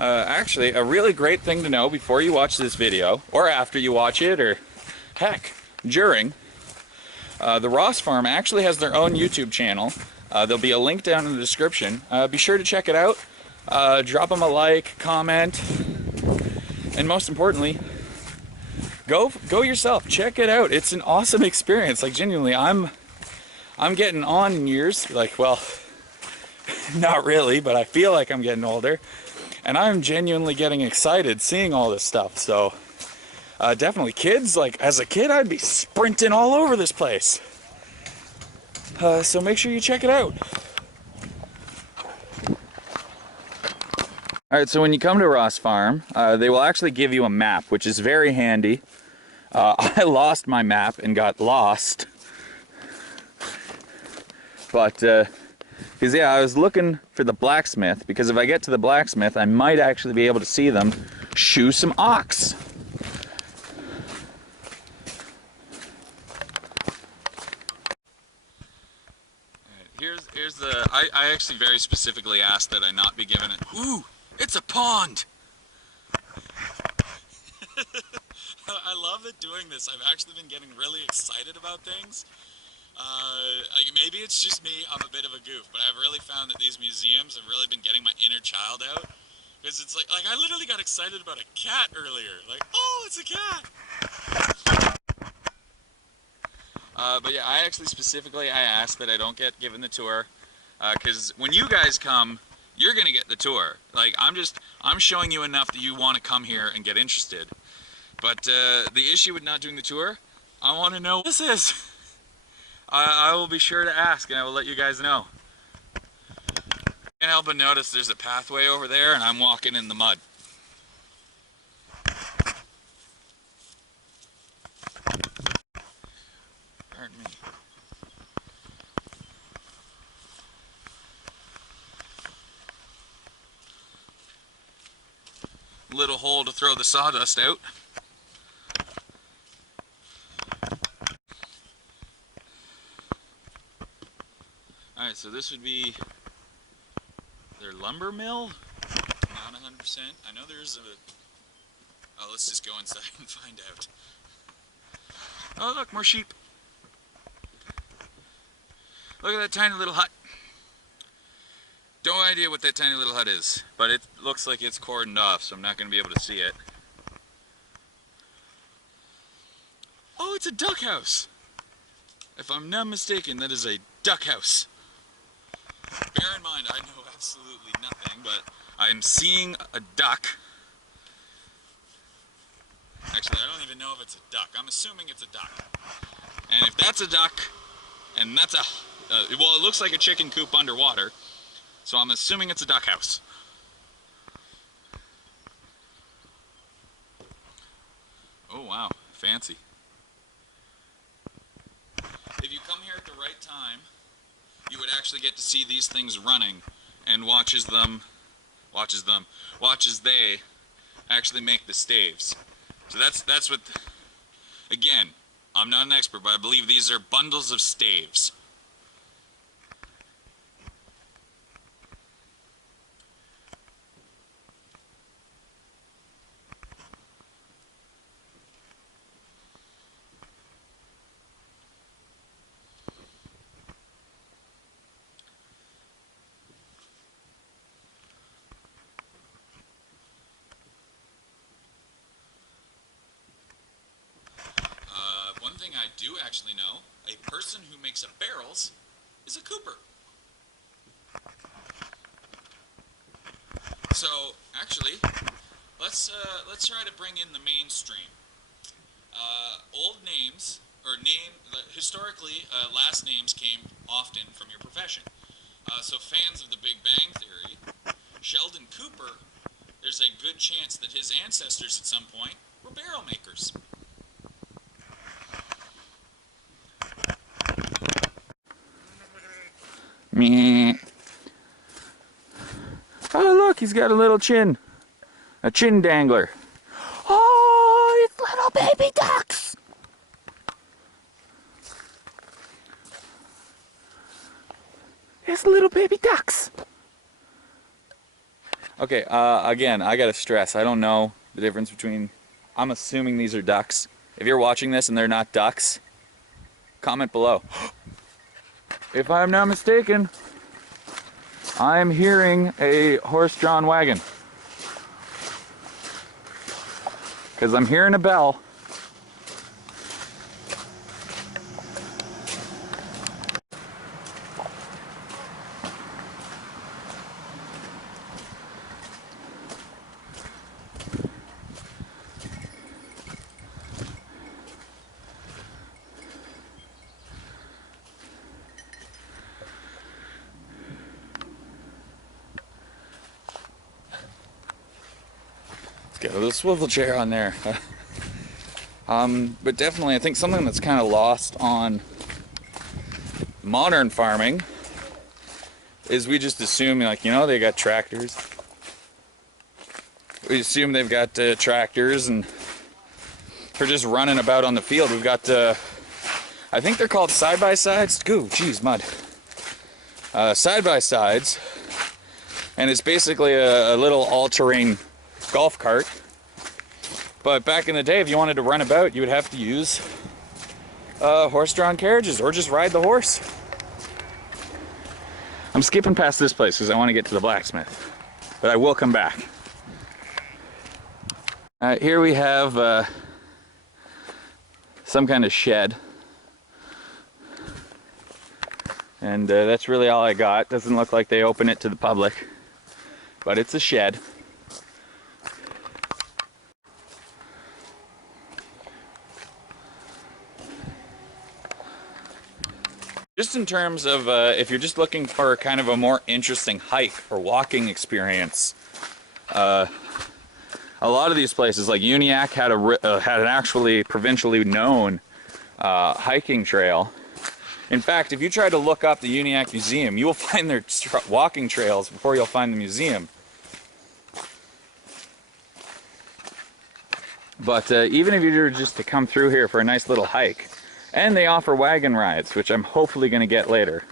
Actually, a really great thing to know before you watch this video, or after you watch it, or heck, during, the Ross Farm actually has their own YouTube channel. There'll be a link down in the description. Be sure to check it out. Drop them a like, comment, and most importantly, go yourself. Check it out. It's an awesome experience. Like, genuinely, I'm getting on in years. Like, well, not really, but I feel like I'm getting older. And I'm genuinely getting excited seeing all this stuff. So definitely kids, like as a kid I'd be sprinting all over this place. So make sure you check it out. Alright, so when you come to Ross Farm, they will actually give you a map, which is very handy. I lost my map and got lost. But because yeah, I was looking for the blacksmith, because if I get to the blacksmith, I might actually be able to see them shoe some ox. Here's the. I actually very specifically asked that I not be given it. Ooh, it's a pond. I love it doing this. I've actually been getting really excited about things. Maybe it's just me, I'm a bit of a goof, but I've really found that these museums have really been getting my inner child out. Because it's like I literally got excited about a cat earlier. Like, oh, it's a cat! But yeah, I actually specifically, I asked that I don't get given the tour. Because when you guys come, you're going to get the tour. Like, I'm showing you enough that you want to come here and get interested. But the issue with not doing the tour, I want to know what this is. I will be sure to ask, and I will let you guys know. Can't help but notice there's a pathway over there, and I'm walking in the mud. Pardon me. Little hole to throw the sawdust out. Alright, so this would be their lumber mill? Not 100%. I know there's a... Oh, let's just go inside and find out. Oh, look, more sheep. Look at that tiny little hut. No idea what that tiny little hut is, but it looks like it's cordoned off, so I'm not going to be able to see it. Oh, it's a duck house. If I'm not mistaken, that is a duck house. Bear in mind, I know absolutely nothing, but I'm seeing a duck. Actually, I don't even know if it's a duck. I'm assuming it's a duck. And if that's a duck, and that's a... well, it looks like a chicken coop underwater, so I'm assuming it's a duck house. Oh, wow. Fancy. If you come here at the right time, you would actually get to see these things running, and watches they actually make the staves. So that's what, again, I'm not an expert, but I believe these are bundles of staves. One thing I do actually know, a person who makes up barrels is a cooper. So, actually, let's try to bring in the mainstream. Old names, or historically, last names came often from your profession. So fans of the Big Bang Theory, Sheldon Cooper, there's a good chance that his ancestors at some point were barrel makers. Meh. Oh, look, he's got a little chin. A chin dangler. Oh, it's little baby ducks. It's little baby ducks. Okay, again, I gotta stress, I don't know the difference between, I'm assuming these are ducks. If you're watching this and they're not ducks, comment below. If I'm not mistaken, I'm hearing a horse-drawn wagon. Because I'm hearing a bell. Get a little swivel chair on there. But definitely, I think something that's kind of lost on modern farming is we just assume, like, you know, they got tractors. We assume they've got tractors and they're just running about on the field. We've got, I think they're called side-by-sides. Ooh, geez, mud. Side-by-sides. And it's basically a little all-terrain golf cart. But back in the day, if you wanted to run about, you would have to use horse-drawn carriages or just ride the horse. I'm skipping past this place because I want to get to the blacksmith, but I will come back. Here we have some kind of shed, and that's really all I got. Doesn't look like they open it to the public, but it's a shed. Just in terms of if you're just looking for kind of a more interesting hike or walking experience, a lot of these places, like Uniacke, had an actually provincially known hiking trail. In fact, if you try to look up the Uniacke Museum, you will find their walking trails before you'll find the museum. But even if you were just to come through here for a nice little hike, and they offer wagon rides, which I'm hopefully going to get later.